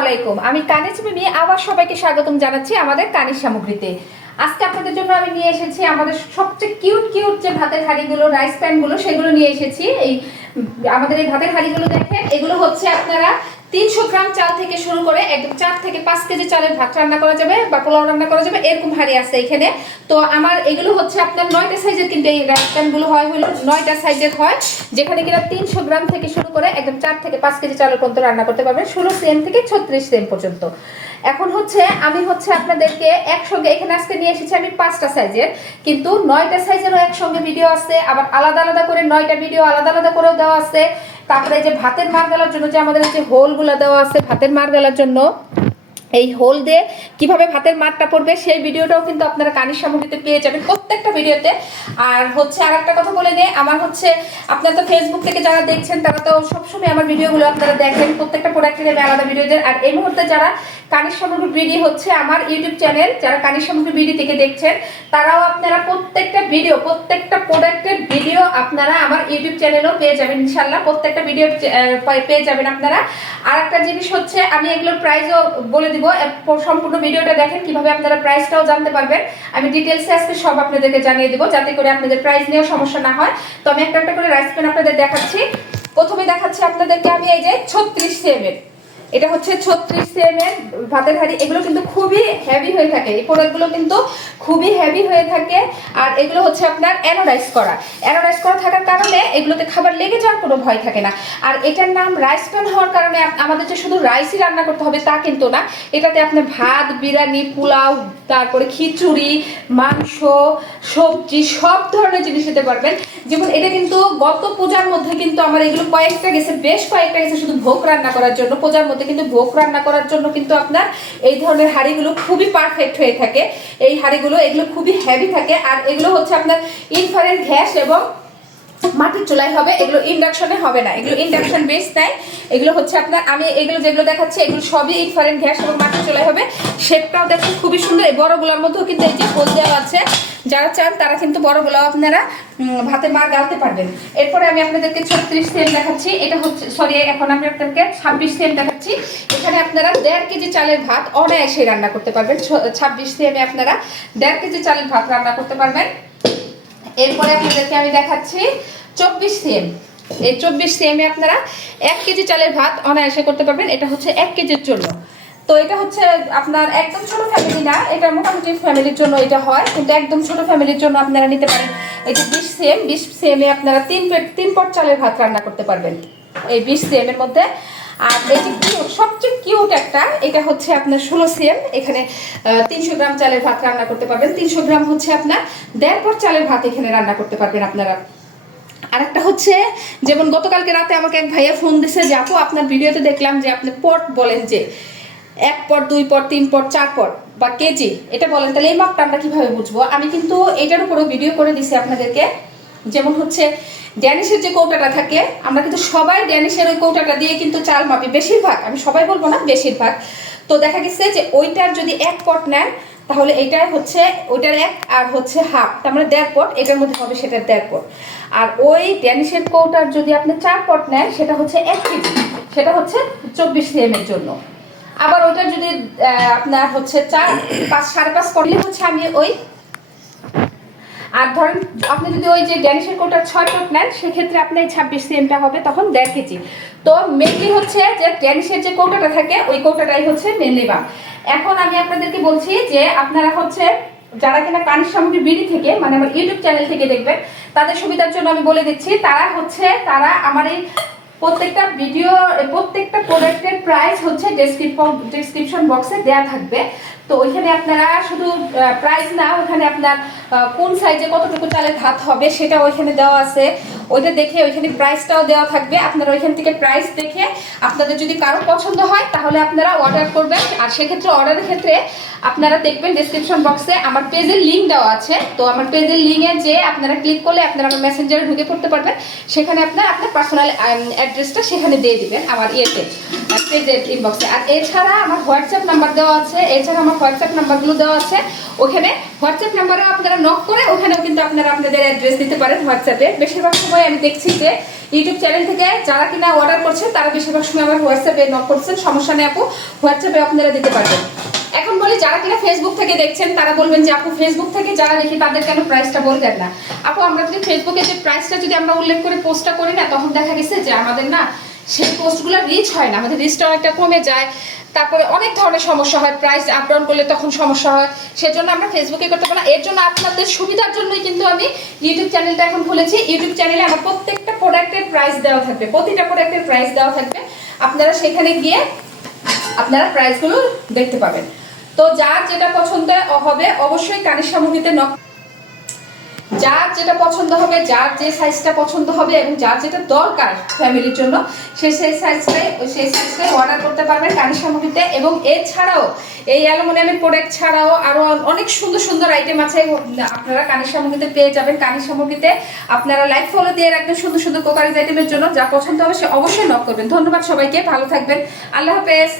আলাইকুম। আমি কানিজ মিমি আবার সবাইকে স্বাগতম জানাচ্ছি আমাদের কানিজ সামগ্রীতে। আজকে আপনাদের জন্য আমি নিয়ে এসেছি আমাদের সবচেয়ে কিউট কিউট যে ভাতের হাঁড়িগুলো রাইস প্যানগুলো সেগুলো নিয়ে এসেছি। এই, আমাদের এই ভাতের হাঁড়িগুলো দেখেন, এগুলো হচ্ছে আপনারা তিনশো গ্রাম চাল থেকে শুরু করে একদম চার থেকে পাঁচ কেজি চালের ভাত রান্না করা যাবে বা পোলাও রান্না করা যাবে, এরকম হাঁড়ি আছে এখানে। তো আমার এগুলো হচ্ছে আপনার নয়টা সাইজের কিন্তু এই রাইস প্যানগুলো হয়, হলো নয়টা সাইজের হয়, যেখানে কিনা তিনশো গ্রাম থেকে শুরু করে একদম চার থেকে পাঁচ কেজি চালের পর্যন্ত রান্না করতে পারবেন, ষোলো সেম থেকে ছত্রিশ সেম পর্যন্ত। এখন হচ্ছে আমি হচ্ছে আপনাদেরকে একসঙ্গে, এখানে আজকে নিয়ে এসেছি আমি পাঁচটা সাইজের, কিন্তু নয়টা সাইজেরও একসঙ্গে ভিডিও আছে, আবার আলাদা আলাদা করে নয়টা ভিডিও আলাদা আলাদা করেও দেওয়া আছে। তারপরে যে ভাতের মার গেলার জন্য যে আমাদের যে হোলগুলো দেওয়া আছে, ভাতের মার গেলার জন্য এই হোল দিয়ে কীভাবে ভাতের মারটা পড়বে সেই ভিডিওটাও কিন্তু আপনারা কানির সামগ্রীতে পেয়ে যাবেন প্রত্যেকটা ভিডিওতে। আর হচ্ছে আর একটা কথা বলে নেই, আমার হচ্ছে আপনারা তো ফেসবুক থেকে যারা দেখছেন, তারা তো সবসময় আমার ভিডিওগুলো আপনারা দেখেন, প্রত্যেকটা প্রোডাক্টের আমি আলাদা ভিডিও আর এই মুহূর্তে যারা কানির সামগ্রী বিডি হচ্ছে, আমার ইউটিউব চ্যানেল যারা কানির সামগ্রী বিডি থেকে দেখছেন, তারাও আপনারা প্রত্যেকটা ভিডিও প্রত্যেকটা প্রোডাক্টের ভিডিও আপনারা আমার ইউটিউব চ্যানেলেও পেয়ে যাবেন ইনশাল্লাহ প্রত্যেকটা ভিডিও পেয়ে যাবেন আপনারা। আর একটা জিনিস হচ্ছে, আমি এগুলোর প্রাইসও বলে দিব এ- সম্পূর্ণ ভিডিওটা দেখেন কীভাবে আপনারা প্রাইসটাও জানতে পারবেন। আমি ডিটেলসে আজকে সব আপনাদেরকে জানিয়ে দেবো যাতে করে আপনাদের প্রাইস নিয়েও সমস্যা না হয়। তো আমি একটা একটা করে রাইস পেন আপনাদের দেখাচ্ছি। প্রথমে দেখাচ্ছি আপনাদেরকে আমি এই যে ছত্রিশ সেমের এটা হচ্ছে ছত্রিশ সেম এর ভাতের হাঁড়ি। এগুলো কিন্তু খুবই হেভি হয়ে থাকে। এই প্রোডাক্টগুলো কিন্তু খুবই হেভি হয়ে থাকে। আর এগুলো হচ্ছে আপনার অ্যানোডাইজ করা। অ্যানোডাইজ করা থাকার কারণে এগুলোতে খাবার লেগে যাওয়ার কোনো ভয় থাকে না। আর এটার নাম রাইস প্যান হওয়ার কারণে আমাদের যে শুধু রাইসই রান্না করতে হবে তা কিন্তু না। এটাতে আপনার ভাত, বিরিয়ানি, পোলাও, তারপরে খিচুড়ি, মাংস, সবজি, সব ধরনের জিনিস দিতে পারবেন। যেমন এটা কিন্তু গত পূজার মধ্যে কিন্তু আমার এগুলো কয়েকটা গেছে বেশ কয়েকটা গেছে শুধু ভোগ রান্না করার জন্য পূজার মধ্যে কিন্তু ভোগ রান্না করার জন্য কিন্তু আপনার এই ধরনের হাঁড়িগুলো খুবই পারফেক্ট হয়ে থাকে। এই হাঁড়িগুলো, এগুলো খুবই হ্যাভি থাকে। আর এগুলো হচ্ছে আপনার ইনফারেন্ট গ্যাস এবং মাটির চুলাই হবে, এগুলো ইন্ডাকশনে হবে না, এগুলো ইন্ডাকশন বেস নেয় এগুলো হচ্ছে আপনার, আমি এগুলো যেগুলো দেখাচ্ছি, এগুলো সবই ইনফারেন্ট গ্যাস এবং মাটির চুলায় হবে। শেপটাও দেখুন, খুবই সুন্দর। এই বড়গুলোর মধ্যেও কিন্তু এই যে হোল দেওয়া আছে, যারা চান তারা কিন্তু বড়গুলো আপনারা ভাতে মা গালতে পারবেন। এরপরে আমি আপনাদেরকে ছত্রিশ সেম দেখাচ্ছি। এটা হচ্ছে সরি এখন আমি আপনাদেরকে ছাব্বিশ সেম দেখাচ্ছি। এখানে আপনারা দেড় কেজি চালের ভাত অনায়াসে রান্না করতে পারবেন। ছাব্বিশ সেমে আপনারা দেড় কেজি চালের ভাত রান্না করতে পারবেন। এরপরে আপনাদেরকে আমি দেখাচ্ছি চব্বিশ সিএম। এই চব্বিশ সিএমে আপনারা এক কেজি চালের ভাত অনায়াসে করতে পারবেন। এটা হচ্ছে এক কেজির জন্য। তো এটা হচ্ছে আপনার একদম ছোট ফ্যামিলি না, এটা মোটামুটি ফ্যামিলির জন্য এটা হয়। কিন্তু একদম ছোট ফ্যামিলির জন্য আপনারা নিতে পারেন। এই যে বিশ সিএম, বিশ সিএমে আপনারা তিন তিন পট চালের ভাত রান্না করতে পারবেন। এই বিশ সিএম এর মধ্যে আর কিউট সবচেয়ে কিউট একটা, এটা হচ্ছে আপনার ষোলো সিএম। এখানে তিনশো গ্রাম চালের ভাত রান্না করতে পারবেন। তিনশো গ্রাম হচ্ছে আপনার দেড় পট চালের ভাত এখানে রান্না করতে পারবেন আপনারা। আরেকটা হচ্ছে, যেমন গতকালকে রাতে আমাকে এক ভাইয়া ফোন দিছে যে, আপু, আপনার ভিডিওতে দেখলাম যে আপনি পট বলেন যে, এক পট, দুই পট, তিন পট, চার পট বা কেজি, এটা বলেন, তাহলে এই মাপটা আমরা কীভাবে বুঝব? আমি কিন্তু এটার উপরেও ভিডিও করে দিছি আপনাদেরকে। যেমন হচ্ছে, ড্যানিশের যে কৌটাটা থাকে আমরা কিন্তু সবাই ড্যানিশের ওই কৌটাটা দিয়ে কিন্তু চাল মাপি, বেশিরভাগ, আমি সবাই বলব না, বেশিরভাগ। তো দেখা গেছে যে ওইটার যদি এক পট নেন, তাহলে এটার হচ্ছে, ওইটার এক আর হচ্ছে হাফ, তার মানে দেড় পট, এটার মধ্যে হবে সেটার দেড় পট। আর ওই ড্যানিশের কৌটার যদি আপনি চার পট নেন, সেটা হচ্ছে এক কেজি, সেটা হচ্ছে চব্বিশ সিএম এর জন্য। আবার ওইটার যদি আপনার হচ্ছে চার, পাঁচ, সাড়ে পাঁচ করলে হচ্ছে আমি ওই আর ধরেন আপনি যদি ওই যে ড্যানিশের কোটা ছয় পট নেন, সেক্ষেত্রে আপনার ছাব্বিশ সিএমটা হবে তখন দেড় কেজি। তো মেনলি হচ্ছে যে ড্যানিশের যে কৌটাটা থাকে, ওই কৌটাটাই হচ্ছে মেনলি বা এখন আমি আপনাদেরকে বলছি যে আপনারা হচ্ছে যারা কিনা কানির সামগ্রী বিডি থেকে মানে আমার ইউটিউব চ্যানেল থেকে দেখবেন, তাদের সুবিধার জন্য আমি বলে দিচ্ছি, তারা হচ্ছে, তারা আমার এই প্রত্যেকটা ভিডিও প্রত্যেকটা প্রোডাক্টের প্রাইস হচ্ছে ডেসক্রিপশন বক্সে দেয়া থাকবে। তো ওইখানে আপনারা শুধু প্রাইস না ওখানে আপনার কোন সাইজে কতটুকু চালের ভাত হবে সেটা ওইখানে দেওয়া আছে। ওইটা দেখে ওইখানে প্রাইসটাও দেওয়া থাকবে। আপনারা ওইখান থেকে প্রাইস দেখে আপনাদের যদি কারও পছন্দ হয়, তাহলে আপনারা অর্ডার করবেন। আর সেক্ষেত্রে অর্ডারের ক্ষেত্রে আপনারা দেখবেন ডেসক্রিপশন বক্সে আমার পেজের লিঙ্ক দেওয়া আছে। তো আমার পেজের লিঙ্কে যে আপনারা ক্লিক করলে আপনারা আমার মেসেঞ্জারে ঢুকে পড়তে পারবেন। সেখানে আপনার আপনার পার্সোনাল অ্যাড্রেসটা সেখানে দিয়ে দিবেন আমার ইয়েতে। পেজের ইনবক্সে আর এছাড়া আমার হোয়াটসঅ্যাপ নাম্বার দেওয়া আছে। এছাড়া আমার হোয়াটসঅ্যাপ নাম্বারগুলো দেওয়া আছে। ওখানে হোয়াটসঅ্যাপ নাম্বারেও আপনারা নক করে ওখানেও কিন্তু আপনারা আপনাদের অ্যাড্রেস দিতে পারেন হোয়াটসঅ্যাপে বেশিরভাগ সময় আমি দেখছি যে ইউটিউব চ্যানেল থেকে যারা কিনা অর্ডার করছে তারা বেশিরভাগ সময় আমার হোয়াটসঅ্যাপে নক করছেন। সমস্যা নেই আপু হোয়াটসঅ্যাপে আপনারা দিতে পারবেন। এখন বলি, যারা কিনা ফেসবুক থেকে দেখছেন, তারা বলবেন যে, আপু ফেসবুক থেকে যারা দেখি তাদের কেন প্রাইসটা বলবেন না? আপু, আমরা যদি ফেসবুকে যে প্রাইসটা যদি আমরা উল্লেখ করে পোস্টটা করি না, তখন দেখা গেছে যে আমাদের না সেই পোস্টগুলো রিচ হয় না। আমাদের রিচটা অনেকটা কমে যায়। তারপরে অনেক ধরনের সমস্যা হয়। প্রাইস আপ ডাউন করলে তখন সমস্যা হয়। সেজন্য আমরা ফেসবুকে করতে পারি এর জন্য আপনাদের সুবিধার জন্যই কিন্তু আমি ইউটিউব চ্যানেলটা এখন খুলেছি। ইউটিউব চ্যানেলে আমার প্রত্যেকটা প্রোডাক্টের প্রাইস দেওয়া থাকবে। প্রতিটা প্রোডাক্টের প্রাইস দেওয়া থাকবে। আপনারা সেখানে গিয়ে আপনারা প্রাইসগুলো দেখতে পাবেন। তো যার যেটা পছন্দ হবে, অবশ্যই কানের সামগ্রীতে নক যার যেটা পছন্দ হবে, যার যে সাইজটা পছন্দ হবে এবং যার যেটা দরকার ফ্যামিলির জন্য, সে সেই সাইজটাই সেই সাইজটাই অর্ডার করতে পারবেন কানের সামগ্রীতে এবং এছাড়াও এই অ্যালুমিনিয়ামের প্রোডাক্ট ছাড়াও আরও অনেক সুন্দর সুন্দর আইটেম আছে। আপনারা কানের সামগ্রীতে পেয়ে যাবেন। কানের সামগ্রীতে আপনারা লাইক ফলো দিয়ে রাখবেন সুন্দর সুন্দর কোকারিজ আইটেমের জন্য। যা পছন্দ হবে সে অবশ্যই নক করবেন। ধন্যবাদ সবাইকে। ভালো থাকবেন। আল্লাহ হাফেজ।